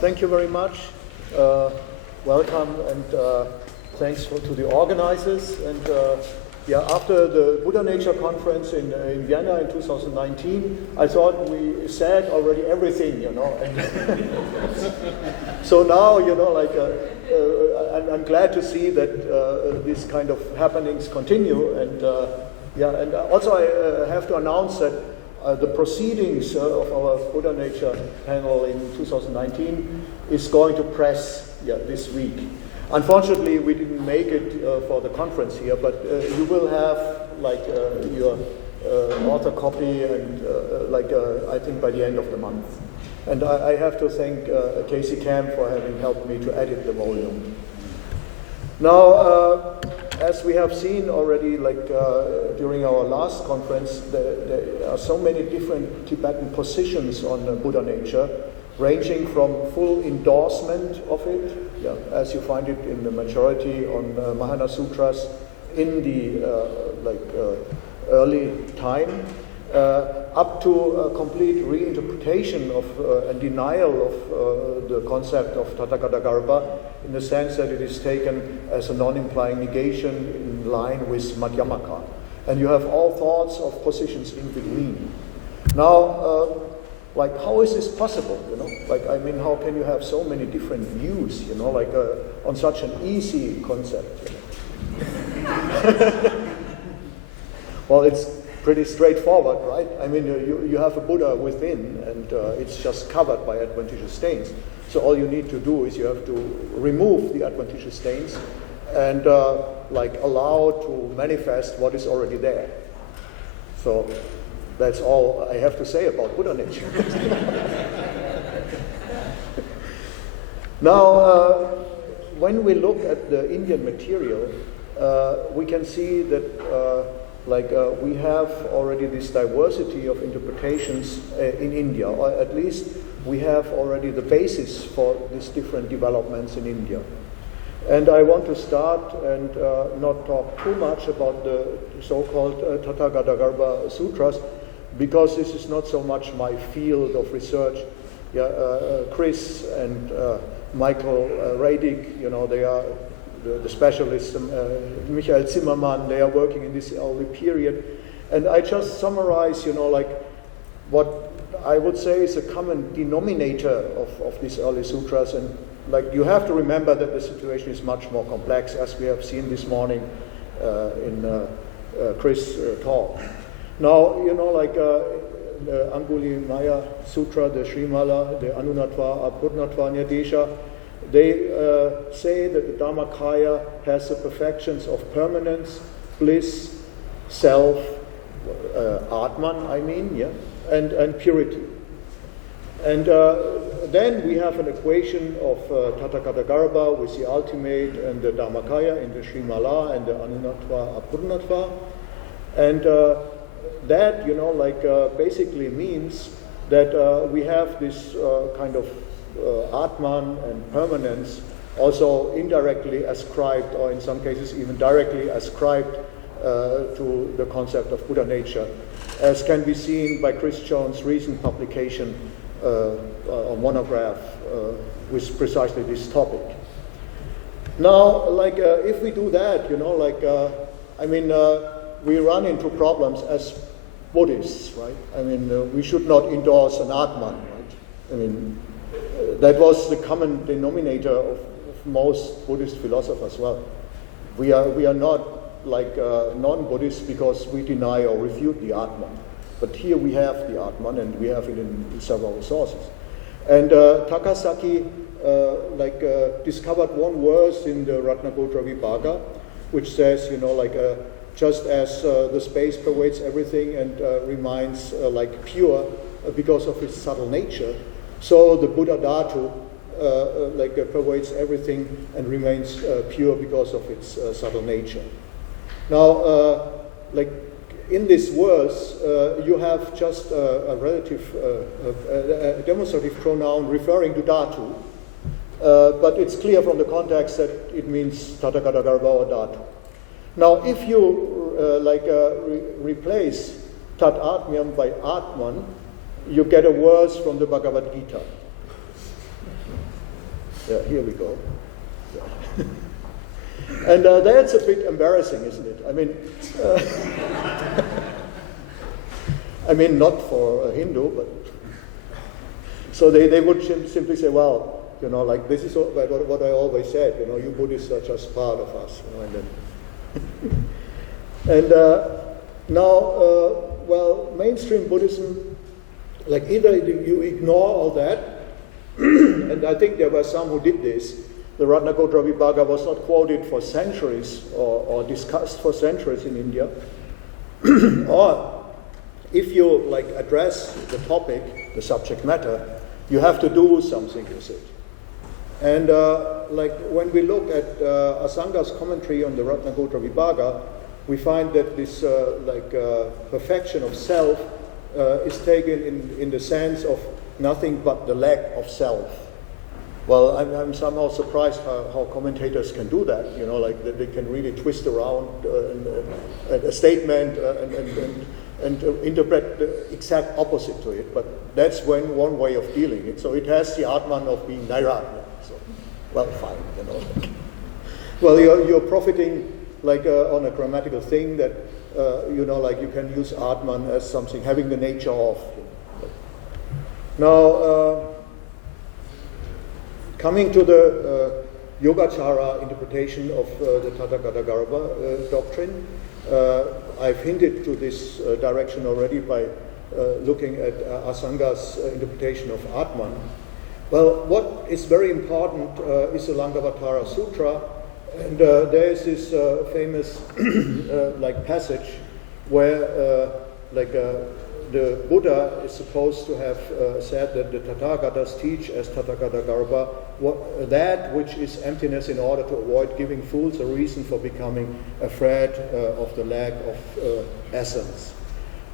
Thank you very much. Welcome and thanks to the organizers. And after the Buddha Nature Conference in Vienna in 2019, I thought we said already everything, And so now, I'm glad to see that these kind of happenings continue. And and also I have to announce that the proceedings of our Buddha Nature panel in 2019 is going to press this week. Unfortunately, we didn't make it for the conference here, but you will have your author copy and I think by the end of the month. And I have to thank Casey Camp for having helped me to edit the volume. Now, as we have seen already, during our last conference, there are so many different Tibetan positions on Buddha nature, ranging from full endorsement of it, as you find it in the majority on Mahāyāna Sutras in the early time, up to a complete reinterpretation of and denial of the concept of Tathāgatagarbhasūtra, in the sense that it is taken as a non-implying negation in line with Madhyamaka. And you have all sorts of positions in between. Now, how is this possible, how can you have so many different views, on such an easy concept? Well, it's pretty straightforward, right? You have a Buddha within, and it's just covered by adventitious stains. So all you need to do is you have to remove the adventitious stains and allow to manifest what is already there. So that's all I have to say about Buddha nature. Now, when we look at the Indian material, we can see that we have already this diversity of interpretations in India, or at least we have already the basis for these different developments in India. And I want to start and not talk too much about the so-called Tathāgatagarbhasūtras, because this is not so much my field of research. Chris and Michael Radick, they are the specialists, Michael Zimmermann, they are working in this early period. And I just summarize, what I would say is a common denominator of these early sutras. And you have to remember that the situation is much more complex, as we have seen this morning in Chris' talk. Now, the Angulimala Sutra, the Srimala, the Anunatva, Apurnatva Nyadesha, they say that the Dharmakaya has the perfections of permanence, bliss, self, Atman, and purity. And then we have an equation of Tathāgatagarbha with the ultimate and the Dharmakaya in the Srimala and the Anunatva, Apurnatva. And that, basically means that we have this kind of Atman and permanence also indirectly ascribed, or in some cases even directly ascribed to the concept of Buddha nature, as can be seen by Chris Jones' recent publication or monograph with precisely this topic. Now, if we do that, we run into problems as Buddhists, right? We should not endorse an Atman, right? That was the common denominator of most Buddhist philosophers. Well, we are not non-Buddhists because we deny or refute the Atman. But here we have the Atman, and we have it in several sources. And Takasaki discovered one verse in the Ratnagotravibhāga, which says, just as the space pervades everything and remains pure because of its subtle nature, so the Buddha Dhatu pervades everything and remains pure because of its subtle nature. Now, in this verse, you have just a relative, a demonstrative pronoun referring to Dhatu, but it's clear from the context that it means Tathāgatagarbha or Dhatu. Now, if you replace Tat Atmyam by Atman, you get a verse from the Bhagavad Gita. Yeah, here we go. And that's a bit embarrassing, isn't it? I mean, not for a Hindu, but so they would simply say, well, like this is what I always said, you Buddhists are just part of us, and now, well, mainstream Buddhism, like either you ignore all that, and I think there were some who did this. The Ratnagotravibhaga was not quoted for centuries or discussed for centuries in India. Or if you like address the topic, the subject matter, you have to do something with it. And like when we look at Asanga's commentary on the Ratnagotravibhaga, we find that this perfection of self is taken in the sense of nothing but the lack of self. Well, I'm somehow surprised how commentators can do that, like that they can really twist around a statement and interpret the exact opposite to it. But that's one way of dealing it. So it has the Atman of being neyārtha. So, well, fine, Well, you're profiting like on a grammatical thing that, like you can use Atman as something having the nature of. Now, coming to the Yogachara interpretation of the Tathāgatagarbhasūtra doctrine, I've hinted to this direction already by looking at Asanga's interpretation of Atman. Well, what is very important is the Laṅkāvatārasūtra, and there is this famous passage where the Buddha is supposed to have said that the Tathāgatas teach as Tathāgatagarbha that which is emptiness in order to avoid giving fools a reason for becoming afraid of the lack of essence.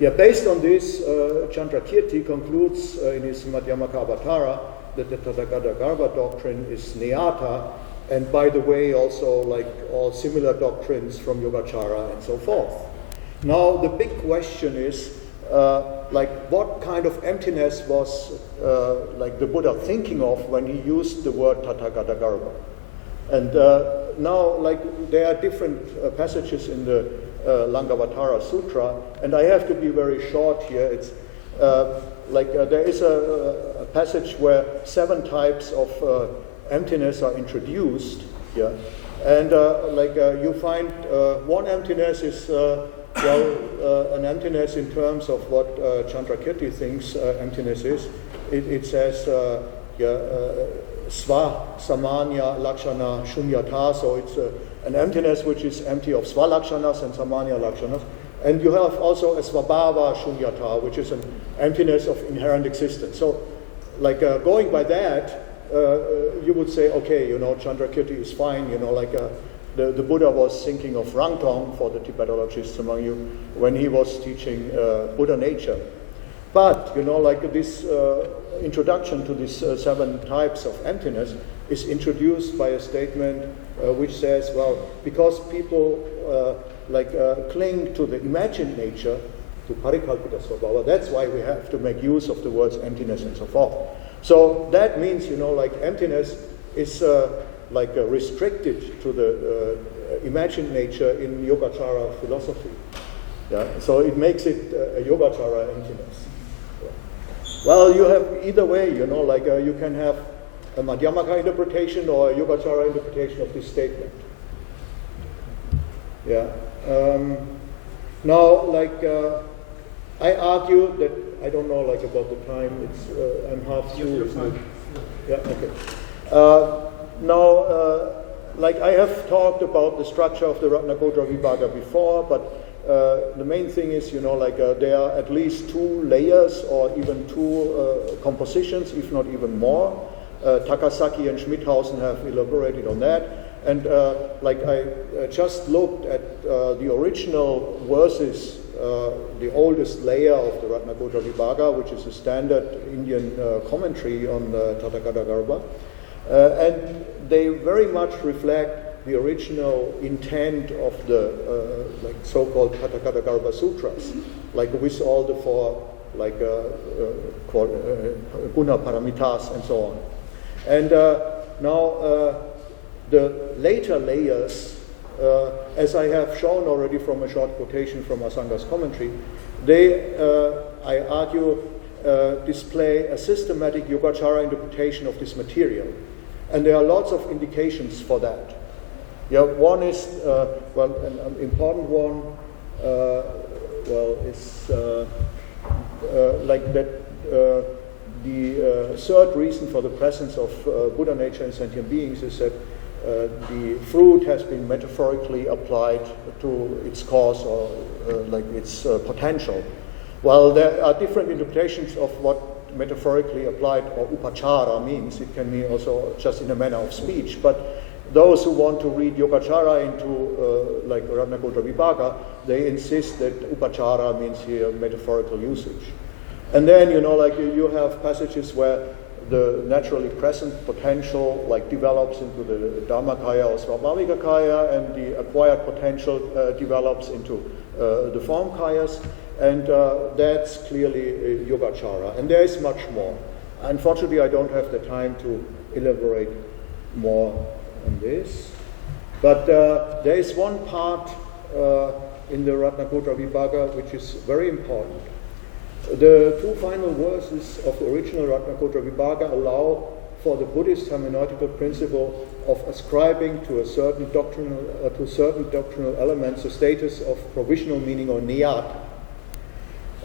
Yeah, based on this, Chandrakirti concludes in his Madhyamaka Avatara that the Tathāgatagarbha doctrine is neyārtha, and by the way also like all similar doctrines from Yogachara and so forth. Now the big question is, what kind of emptiness was the Buddha thinking of when he used the word Tathāgatagarbha? And now, there are different passages in the Laṅkāvatārasūtra, and I have to be very short here. It's there is a passage where 7 types of emptiness are introduced. Yeah, and you find one emptiness is an emptiness in terms of what Chandrakirti thinks emptiness is. It says sva samanya lakshana shunyata, so it's an emptiness which is empty of sva lakshanas and samanya lakshanas. And you have also a svabhava shunyata, which is an emptiness of inherent existence. So going by that, you would say, okay, Chandrakirti is fine, the Buddha was thinking of Rangtong, for the Tibetologists among you, when he was teaching Buddha nature. But, this introduction to these 7 types of emptiness is introduced by a statement which says, well, because people cling to the imagined nature, to parikalpita svabhava, that's why we have to make use of the words emptiness and so forth. So that means, emptiness is restricted to the imagined nature in Yogachara philosophy. Yeah? So it makes it a Yogachara emptiness. Yeah. Well, you have either way, you can have a Madhyamaka interpretation or a Yogachara interpretation of this statement. Yeah. Now, I argue that, I don't know about the time, it's I'm half through. Yeah, okay. Now, I have talked about the structure of the Ratnagotravibhaga before, but the main thing is, there are at least 2 layers or even 2 compositions, if not even more. Takasaki and Schmidhausen have elaborated on that. And I just looked at the original verses, the oldest layer of the Ratnagotravibhaga, which is a standard Indian commentary on Tathāgatagarbha. And they very much reflect the original intent of the so-called Tathāgatagarbhasūtras, with all the 4 guna paramitas and so on. And now the later layers, as I have shown already from a short quotation from Asanga's commentary, they, I argue, display a systematic Yogachara interpretation of this material. And there are lots of indications for that. Yeah, one is, well, an important one, well, it's like that the third reason for the presence of Buddha nature in sentient beings is that the fruit has been metaphorically applied to its cause or like its potential. Well, there are different interpretations of what metaphorically applied or upachara means. It can mean also just in a manner of speech. But those who want to read Yogachara into like Ratnagotravibhaga, they insist that upachara means here metaphorical usage. And then, you know, like you have passages where the naturally present potential like develops into the Dharmakaya or Svabhavika-kaya, and the acquired potential develops into the form kayas, and that's clearly Yogachara. And there is much more. Unfortunately, I don't have the time to elaborate more on this. But there is one part in the Ratnagotravibhaga which is very important. The two final verses of the original Ratnagotravibhaga allow for the Buddhist hermeneutical principle of ascribing to certain doctrinal elements a status of provisional meaning or neyārtha.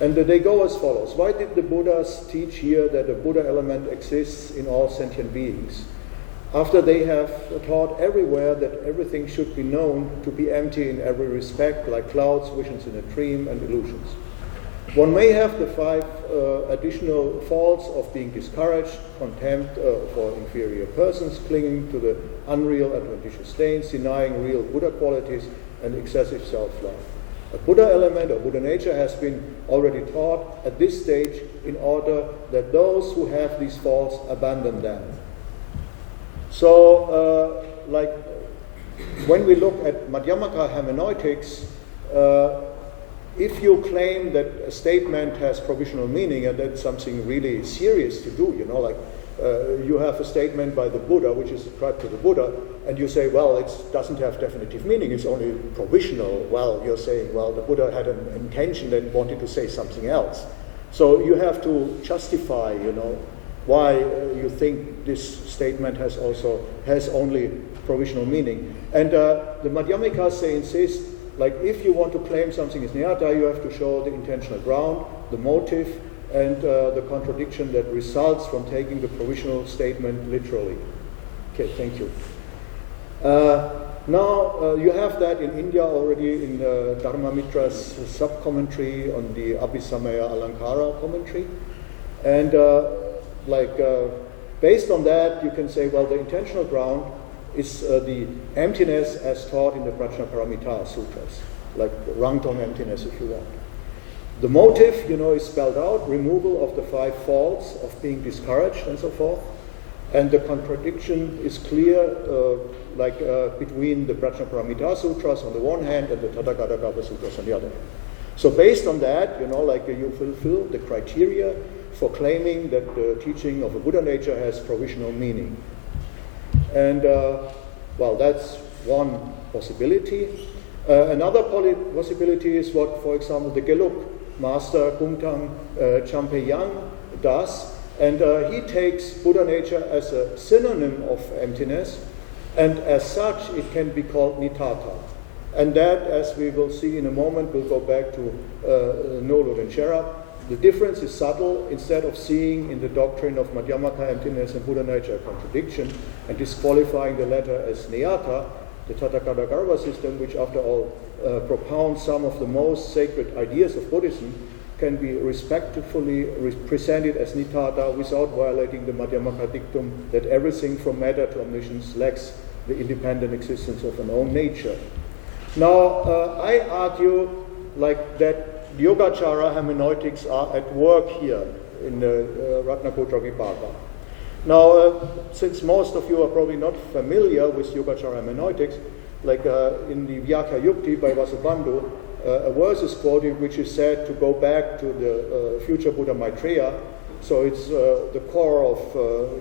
And they go as follows. Why did the Buddhas teach here that a Buddha element exists in all sentient beings, after they have taught everywhere that everything should be known to be empty in every respect, like clouds, visions in a dream, and illusions? One may have the 5 additional faults of being discouraged, contempt for inferior persons, clinging to the unreal adventitious stains, denying real Buddha qualities, and excessive self-love. A Buddha element or Buddha nature has been already taught at this stage in order that those who have these faults abandon them. So, like when we look at Madhyamaka hermeneutics, if you claim that a statement has provisional meaning, and that's something really serious to do, you know, like you have a statement by the Buddha, which is ascribed to the Buddha, and you say, well, it doesn't have definitive meaning, it's only provisional. Well, you're saying, well, the Buddha had an intention and wanted to say something else. So you have to justify, you know, why you think this statement has only provisional meaning. And the Madhyamikas, they insist, like if you want to claim something is neyārtha, you have to show the intentional ground, the motive, and the contradiction that results from taking the provisional statement literally. Okay, thank you. Now, you have that in India already in Dharmamitra's sub-commentary on the Abhisamaya Alankara commentary. And based on that, you can say, well, the intentional ground is the emptiness as taught in the Ratnagotravibhāga, like Rangtong emptiness if you want. The motive, you know, is spelled out, removal of the 5 faults of being discouraged and so forth. And the contradiction is clear, between the Ratnagotravibhāga on the one hand and the Tathāgatagarbhasūtras on the other hand. So based on that, you know, like you fulfill the criteria for claiming that the teaching of a Buddha nature has provisional meaning. And, well, that's one possibility. Another possibility is what, for example, the Gelug master Kumtam Champeyang does. And he takes Buddha nature as a synonym of emptiness, and as such it can be called nitata. And that, as we will see in a moment, will go back to Nolud and Sherab. The difference is subtle. Instead of seeing in the doctrine of Madhyamaka emptiness and Buddha nature a contradiction and disqualifying the latter as neyārtha, the Tathāgatagarbhasūtra system, which after all propounds some of the most sacred ideas of Buddhism, can be respectfully presented as nitata without violating the Madhyamaka dictum that everything from matter to omniscience lacks the independent existence of an own nature. Now, I argue like that Yogācāra hermeneutics are at work here in the Ratnagotravibhaga. Now, since most of you are probably not familiar with Yogācāra hermeneutics, like in the Vyakya Yukti by Vasubandhu, a verse is quoted which is said to go back to the future Buddha Maitreya. So it's the core of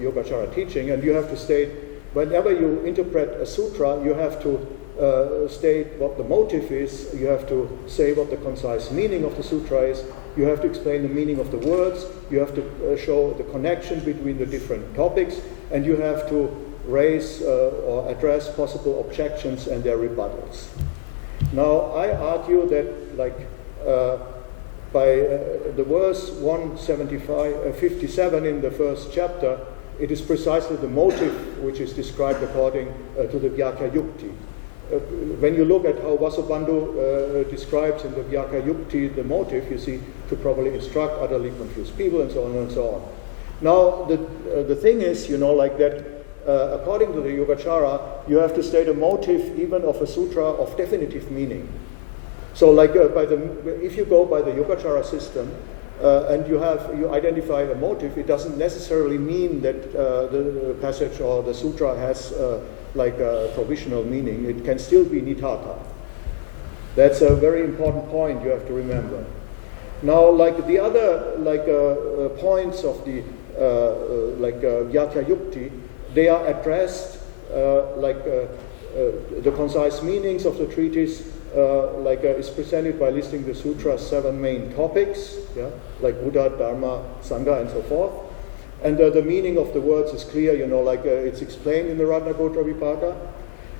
Yogachara teaching, and you have to state whenever you interpret a sutra, you have to state what the motive is, you have to say what the concise meaning of the sutra is, you have to explain the meaning of the words, you have to show the connection between the different topics, and you have to raise or address possible objections and their rebuttals. Now, I argue that, by the verse 157 in the first chapter, it is precisely the motive which is described according to the Vyakya Yukti. When you look at how Vasubandhu describes in the Vyakya Yukti the motive, you see, to properly instruct utterly confused people, and so on and so on. Now, the thing is, that according to the Yogachara, you have to state a motive even of a sutra of definitive meaning. So, if you go by the Yogachara system and you identify a motive, it doesn't necessarily mean that the passage or the sutra has a provisional meaning. It can still be neyārtha. That's a very important point you have to remember. Now, the other points of the Vyakya Yukti, they are addressed the concise meanings of the treatise is presented by listing the sutra's 7 main topics, like Buddha, Dharma, Sangha, and so forth. And the meaning of the words is clear, it's explained in the Ratnagotravibhāga.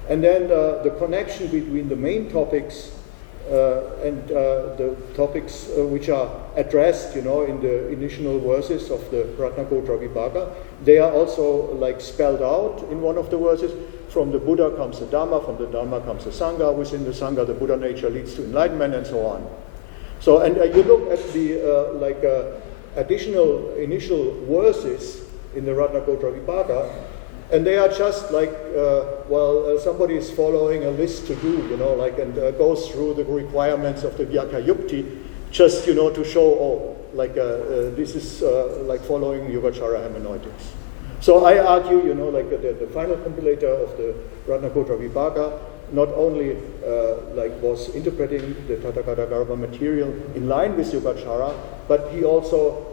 And then the connection between the main topics and the topics which are addressed, in the initial verses of the Ratnagotravibhāga, they are also spelled out in one of the verses. From the Buddha comes the Dharma, from the Dharma comes the Sangha, within the Sangha the Buddha nature leads to enlightenment, and so on. So, and you look at the additional initial verses in the Ratnagotravibhāga, and they are just somebody is following a list to do, and goes through the requirements of the Vyakya Yukti, just, to show, this is following Yogachara hermeneutics. So I argue, the final compilator of the Ratnagotravibhāga not only was interpreting the Tathāgatagarbha material in line with Yogachara, but he also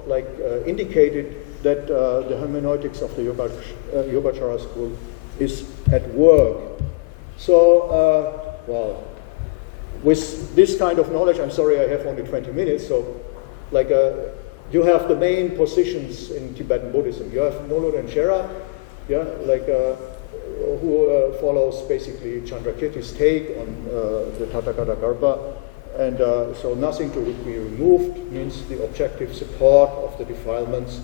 indicated that the hermeneutics of the Yogachara school is at work. So, with this kind of knowledge, I'm sorry I have only 20 minutes, so you have the main positions in Tibetan Buddhism. You have Nolot Shera, who follows basically Chandrakirti's take on the Tathāgatagarbha, and so nothing to be removed means the objective support of the defilements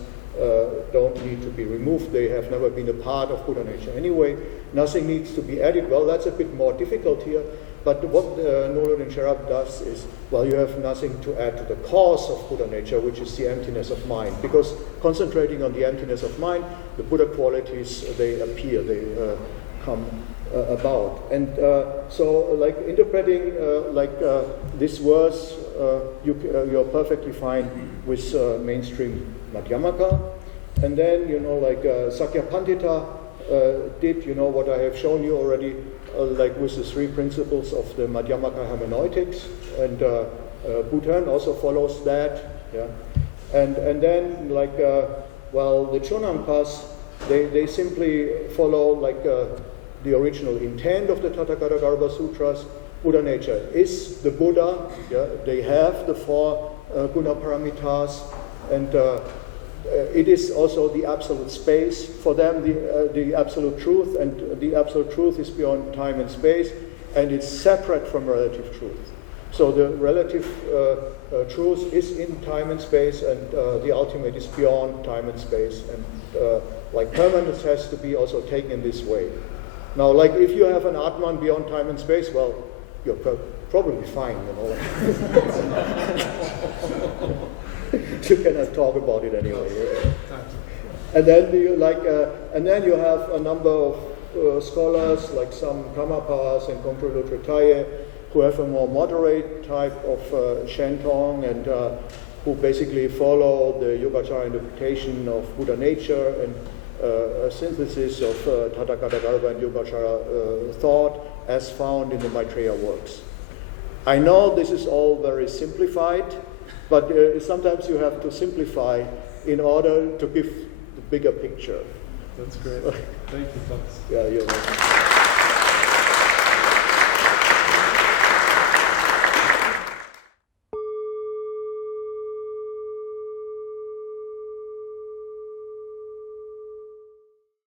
don't need to be removed. They have never been a part of Buddha nature anyway. Nothing needs to be added. Well, that's a bit more difficult here. But what Nolot Shera does is, you have nothing to add to the cause of Buddha nature, which is the emptiness of mind. Because concentrating on the emptiness of mind, the Buddha qualities, they appear, they come about. And so, interpreting this verse, you're perfectly fine with mainstream Madhyamaka. And then, Sakya Pandita did, what I have shown you already, with the 3 principles of the Madhyamaka hermeneutics, and Bhutan also follows that, and then the Chonampas, they simply follow the original intent of the Tathāgatagarbhasūtras. Buddha nature is the Buddha, they have the 4 guna paramitas, and it is also the absolute space for them, the absolute truth, and the absolute truth is beyond time and space, and it's separate from relative truth. So the relative truth is in time and space, and the ultimate is beyond time and space, and permanence has to be also taken in this way. Now, if you have an Atman beyond time and space, you're probably fine, You cannot talk about it anyway. And then you have a number of scholars, like some Kamapas and Komprolutritaya, who have a more moderate type of Shentong, and who basically follow the Yogachara interpretation of Buddha nature and a synthesis of Tathāgatagarbha and Yogachara thought as found in the Maitreya works. I know this is all very simplified, but sometimes you have to simplify in order to give the bigger picture. That's great. Thank you, Thomas. Yeah, you're welcome.